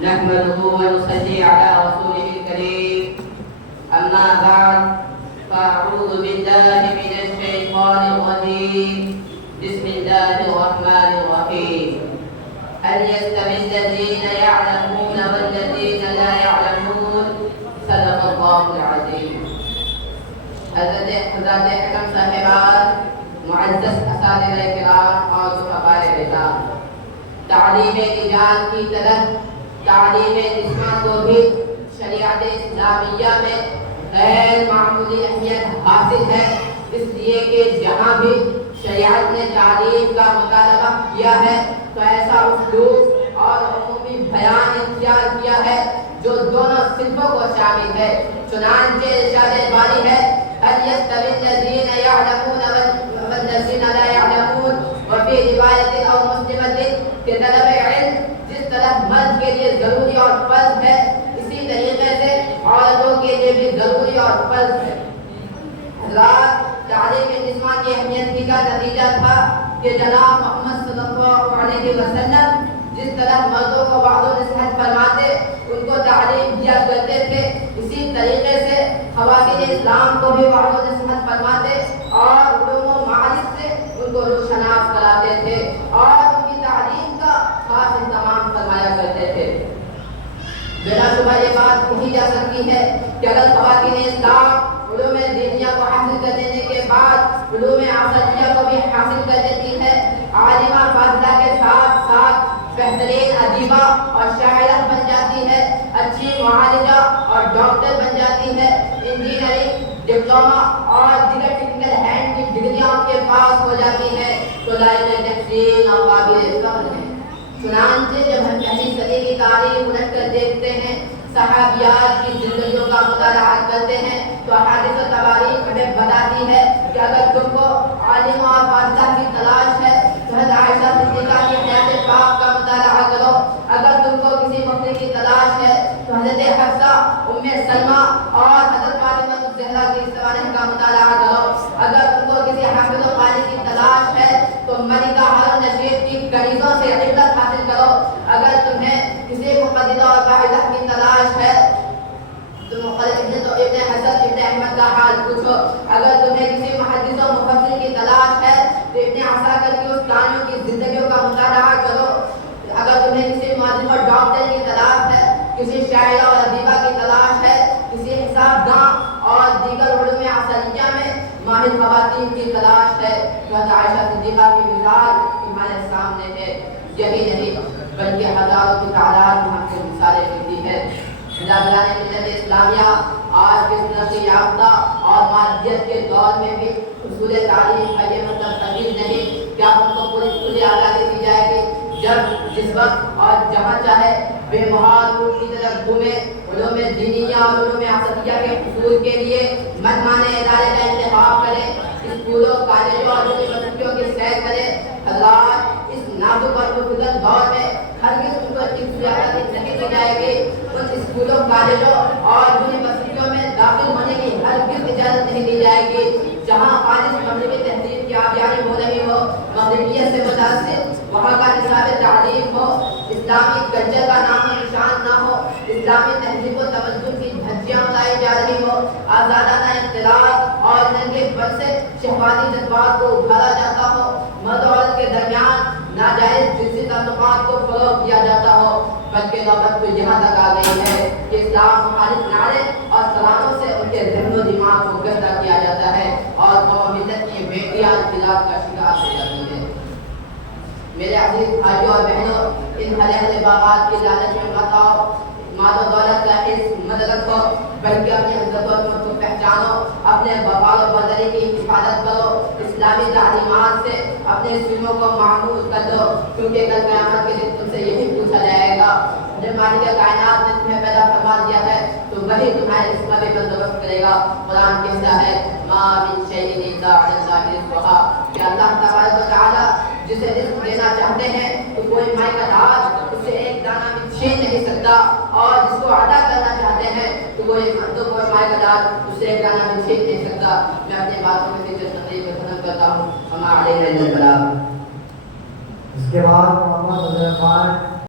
نحمده ونصلي على رسوله الكريم أما بعد فأعوذ بالله من الشيطان الرجيم بسم الله الرحمن الرحيم هل يستوي الذين يعلمون والذين لا يعلمون صدق الله العظيم حضرت حکم صاحبان معزز اساتذہ کرام اور صحابہ رضوان تعلیم نجات کی طرف تعلیم نسواں کو بھی شریعت اسلامیہ میں غیر معمولی اہمیت حاصل ہے، اس لیے کہ جہاں بھی شریعت نے تعلیم کا مطالبہ کیا ہے تو ایسا اسلوب اور عمومی بیان اختیار کیا ہے جو دونوں صنفوں کو شامل ہے۔ چنانچہ ارشاد باری ہے هل يستوي الذين يعلمون والذين لا يعلمون، وفي روایت او مسلمۃ کہ طلب علم جس طرح مرد کے لیے ضروری اور فرض ہے اسی طریقے سے عورتوں کے لیے بھی ضروری اور فرض ہے۔ حضرات، تعلیم نسواں کی اہمیت ہی کا نتیجہ تھا کہ جناب محمد صلی اللہ علیہ وسلم جس طرح مردوں کو وعظ و نصیحت فرماتے ان کو تعلیم دیا کرتے تھے، اسی طریقے سے خواتین اسلام کو بھی وعظ و نصیحت فرماتے اور علوم و معارف سے ان کو روشناس کراتے تھے اور ان کی تعلیم کا خاص اہتمام فرمایا کرتے تھے۔ بلا شبہ یہ بات کہی جا سکتی ہے کہ اگر خواتین اسلام علوم دینیہ کو حاصل کر لینے کے بعد علوم عصریہ کو بھی حاصل کر لیتی ہے، عالمہ فاضلہ کے ساتھ ساتھ بہترین ادیبہ اور شاعرہ بن جاتی ہے، اچھی معالجہ اور ڈاکٹر بن جاتی ہے، انجینئرنگ، ڈپلومہ اور دیگر ٹیکنیکل ہینڈ کی ڈگریاں ان کے پاس ہو جاتی ہے تو لائق تحسین اور قابل فخر ہے۔ چنانچہ جب ہم پہلی صدی کی تاریخ الٹ کر دیکھتے ہیں، صحابیات کی زندگیوں کا مطالعہ کرتے ہیں تو احادیث و تواریخ ہمیں بتاتی ہے کہ اگر تم کو عالمہ اور فاضلہ کی تلاش ہے تو حضرت عائشہ صدیقہ کی حیات پاک کا مطالعہ کرو، اگر تم کو کسی مفتی کی تلاش ہے تو حضرت حفصہ، ام سلمہ اور حضرت فاطمہ الزہرا کی سوانح کا مطالعہ کرو، اگر تم کو کسی حافظ و قاری کی تلاش ہے تو ملکہ ہارون رشید کی کنیزوں سے عبرت حاصل کرو، اگر تمہیں کسی مقدمہ اور باحثہ کی تلاش ہے تو ابن حسن ابن احمد کا حال پوچھو، اگر تمہیں کسی محدث و مفسر کی تلاش ہے تو ابن عساکر کی اس کہانیوں کی زندگیوں کا مطالعہ کرو، اگر تمہیں کسی معلم اور ڈاکٹر کی تلاش ہے، کسی شاعرہ اور ادیبہ کی تلاش ہے، کسی حساب داں اور دیگر علوم عصریہ میں ماہر خواتین کی تلاش ہے تو حضرت عائشہ صدیقہ کی مثال تمہارے سامنے ہے۔ یہی نہیں بلکہ ہزاروں کی تعداد میں ہم سے مثالیں ملتی ہے۔ جاگران ملت اسلامیہ آج کے ترقی یافتہ اور مادیت کے دور میں بھی حصول تعلیم کا یہ مطلب تبدیل نہیں کہ آپ ان کو پوری آزادی دی جائے گی، جب جس وقت اور جہاں چاہے بے محال ملک کی طرف گھومے، علوم دینیہ اور علوم عصریہ کے حصول کے لیے من مانے ادارے کا انتخاب کرے، اسکولوں، کالجوں اور یونیورسٹیوں کی سیر کرے۔ حضرات، اس نازک اور متعدد دور میں ہرگز ان کو اتنی زیادہ نہیں دی جائے گی، ان اسکولوں، کالجوں اور یونیورسٹیوں میں داخل ہونے کی ہرگز اجازت نہیں دی جائے گی جہاں خالص مغربی تہذیب کی آبیاری ہو رہی ہو، مغربیت سے متاثر وہاں کا نصاب تعلیم ہو، اسلامی کلچر کا نام و نشان نہ ہو، اسلامی تہذیب و تمدن کی دھجیاں اڑائی جا رہی ہو، آزادانہ اختلاط اور ننگے پن سے شہوانی جذبات کو ابھارا جاتا ہو، مرد و عورت کے درمیان ناجائز جنسی تعلقات کو فروغ دیا جاتا ہو، بلکہ نوبت تو یہاں تک آ گئی ہے کہ اسلام مخالف نعرے اور سلاموں سے ان کے ذہن و دماغ کو گندہ کیا جاتا ہے اور قوم ملت کی بیٹیاں اختلاط کا شکار ہو جاتی ہیں۔ میرے عزیز بھائیوں اور بہنوں، ان ہرے ہرے باغات کی لالچ میں مت آؤ، مال و دولت کا حص مت رکھو، بلکہ اپنی عزت و عظمت کو پہچانو، اپنے وفا و بردری کی حفاظت کرو، اسلامی تعلیمات سے اپنے سینوں کو معمور کر دو، کیونکہ کل قیامت کے دن تم سے یہی پوچھا جائے گا، جب مالک کائنات نے تمہیں پیدا فرما دیا ہے تو وہی تمہارے رزق کا بھی بندوبست کرے گا۔ قرآن کہتا ہے ما من شیء الا علی اللہ رزقها، کہ اللہ تبارک و تعالی جسے رزق دینا چاہتے ہیں تو کوئی مائی کا دار اسے ایک دانہ بھی چھین نہیں سکتا، اور جس کو عطا کرنا چاہتے ہیں تو کوئی مائی کا دار اسے ایک دانہ بھی چھین نہیں سکتا۔ میں اپنی باتوں میں سے تقریر کو ختم کرتا ہوں۔ ہمارے اس کے بعد محمد حضرت